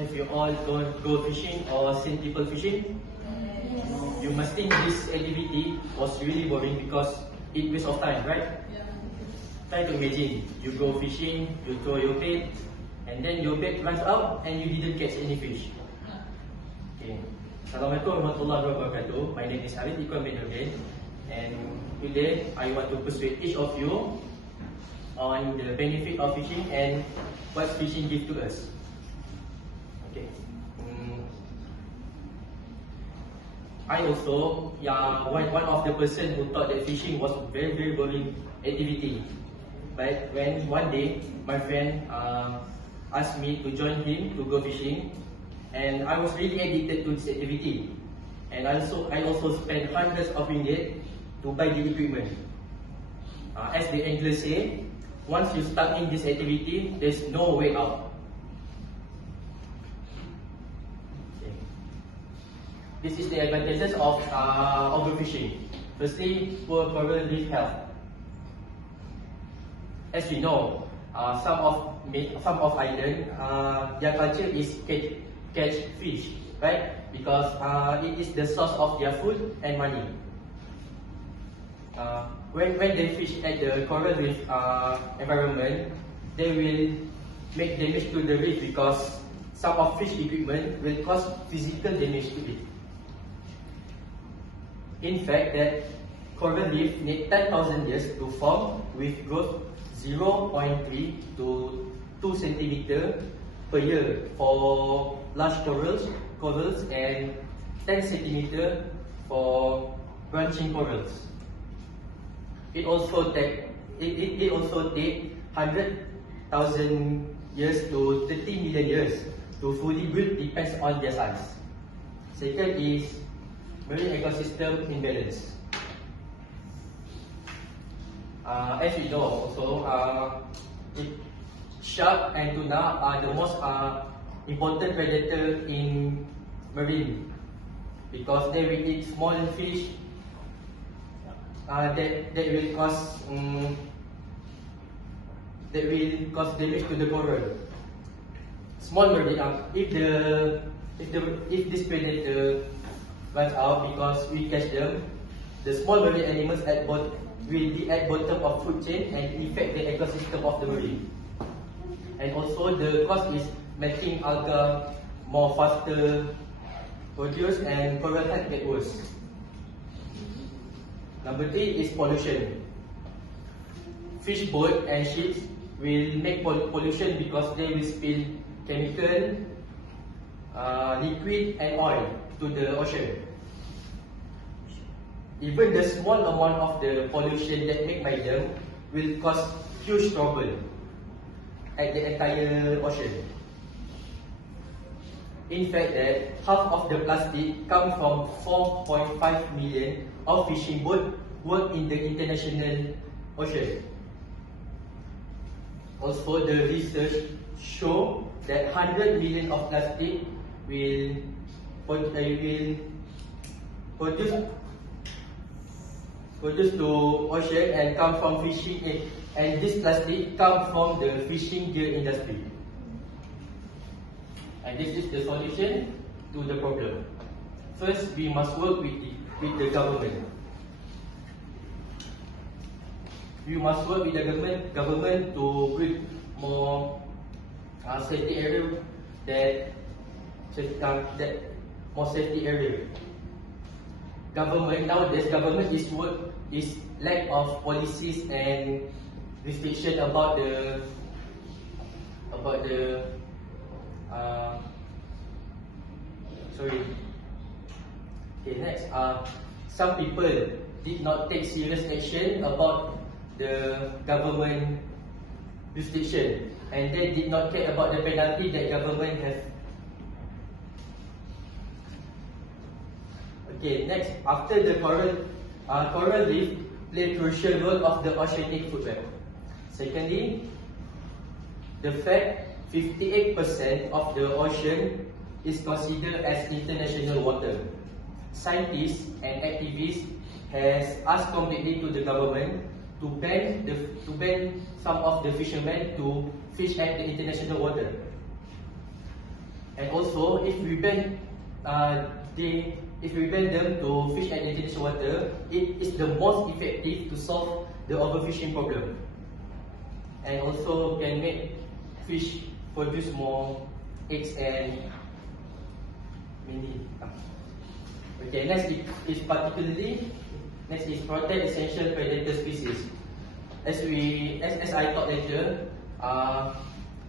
Have you all go fishing or seen people fishing? Yes. You must think this activity was really boring because it waste of time, right? Yeah. Try to imagine, you go fishing, you throw your bait, and then your bait runs out and you didn't catch any fish. Okay. Assalamualaikum warahmatullahi wabarakatuh. My name is Harith, Ikhwan again, and today I want to persuade each of you on the benefit of fishing and what fishing gives to us. Okay. I also, one of the person who thought that fishing was very boring activity. But when one day my friend asked me to join him to go fishing, and I was really addicted to this activity. And I also spent hundreds of ringgit to buy the equipment. As the anglers say, once you start in this activity, there's no way out. This is the advantages of overfishing. Firstly, poor coral reef health. As we know, some of island, their culture is catch fish, right? Because it is the source of their food and money. When they fish at the coral reef environment, they will make damage to the reef because some of fish equipment will cause physical damage to it. In fact, that coral reef need 10,000 years to form with growth 0.3 to 2 cm per year for large corals and 10 cm for branching corals. It also take 100,000 years to 30 million years to fully build, depends on their size. Second is marine ecosystem imbalance. As we know also, shark and tuna are the most important predator in marine because they will eat small fish that will cause damage to the coral. Small marine, if this predator runs out because we catch them, the small marine animals will be at bottom of food chain and affect the ecosystem of the marine. And also the cost is making alga more faster produce and coral health get worse. Number 3 is pollution. Fish boat and ships will make pollution because they will spill chemical, liquid and oil to the ocean. Even the small amount of the pollution that made by them will cause huge trouble at the entire ocean. In fact, that half of the plastic comes from 4.5 million of fishing boats work in the international ocean. Also, the research show that 100 million of plastic will produce to ocean and come from fishing, and this plastic comes from the fishing gear industry. And this is the solution to the problem. First, we must work with the government. We must work with the government to build more safety area more safety area. Nowadays government is lack of policies and restriction about the Okay, next. Some people did not take serious action about the government restriction, and they did not care about the penalty that government has. Okay, next. After the coral reef play a crucial role of the oceanic food web. Secondly, the fact 58% of the ocean is considered as international water. Scientists and activists has asked completely to the government to ban some of the fishermen to fish at the international water. And also, if we ban them to fish at international water, it is the most effective to solve the overfishing problem. And also can make fish produce more eggs and many. Okay, next is protect essential predator species. As I taught later,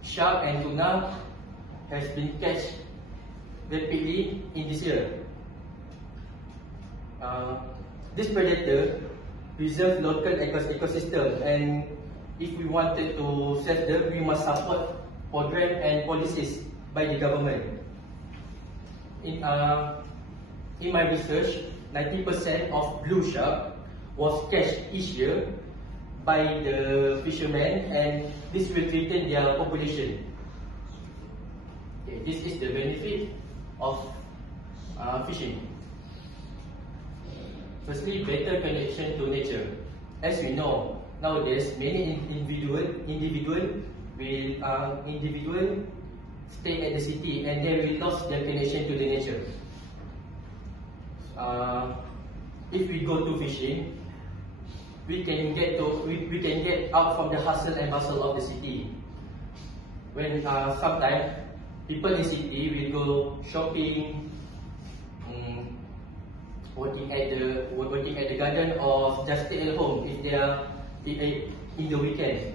shark and tuna has been catch rapidly in this year. This predator preserves local ecosystem, and if we wanted to save them, we must support program and policies by the government. In my research, 90% of blue shark was catched each year by the fishermen, and this will threaten their population. Okay, this is the benefit of fishing. Firstly, better connection to nature. As we know, nowadays many individual stay at the city and they will lose their connection to the nature. If we go to fishing, we can get out from the hustle and bustle of the city. When sometimes people in the city will go shopping, working at the garden, or just stay at home if they are in the weekend.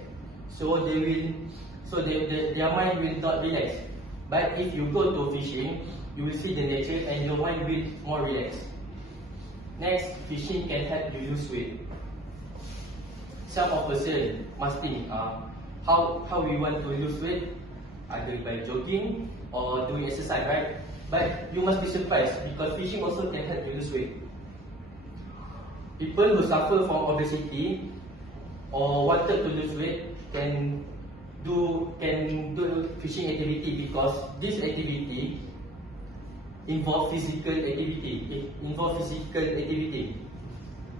So their mind will not relax. But if you go to fishing, you will see the nature and your mind will more relaxed. Next, fishing can help you lose weight. Some of us must think how we want to lose weight, either by jogging or doing exercise, right? But you must be surprised because fishing also can help you lose weight. People who suffer from obesity or wanted to lose weight can do fishing activity, because this activity involves physical activity.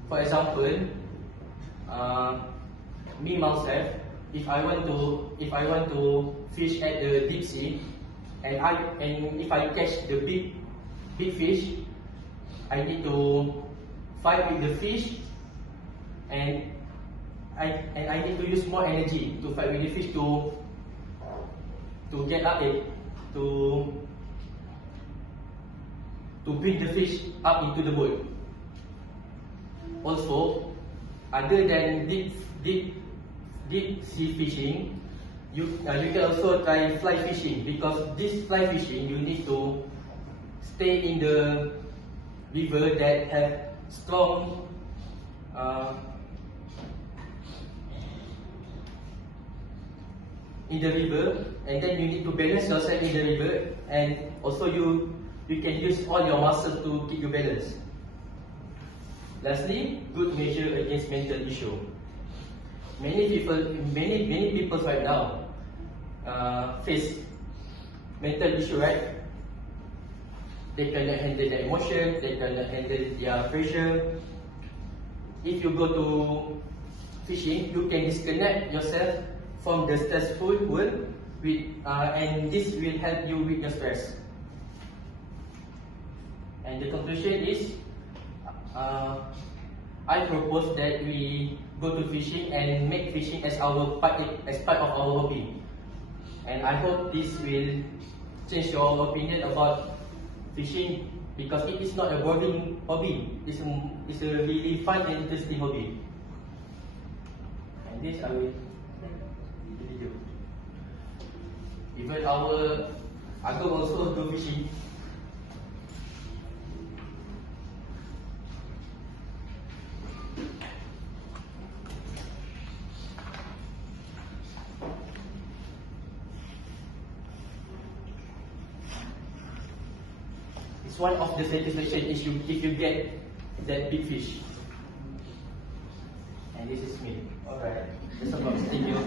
For example, me myself, if I want to fish at the deep sea, and if I catch the big fish, I need to fight with the fish, and I need to use more energy to fight with the fish to get up it, to bring the fish up into the boat. Also, other than deep sea fishing, you can also try fly fishing, because this fly fishing you need to stay in the river that have strong in the river, and then you need to balance yourself in the river, and also you can use all your muscles to keep your balance. Lastly, good measure against mental issue. Many people right now face mental issue, right? They cannot handle their emotion, they cannot handle their pressure. If you go to fishing, you can disconnect yourself from the stressful world, and this will help you with your stress. And the conclusion is, I propose that we go to fishing and make fishing as part of our hobby. And I hope this will change your opinion about fishing, because it is not a boring hobby. It's a really fun and interesting hobby. And this I will do. Even our Agong also do fishing. It's one of the satisfaction if you get that big fish. And this is me. Alright. That's about. Thank you.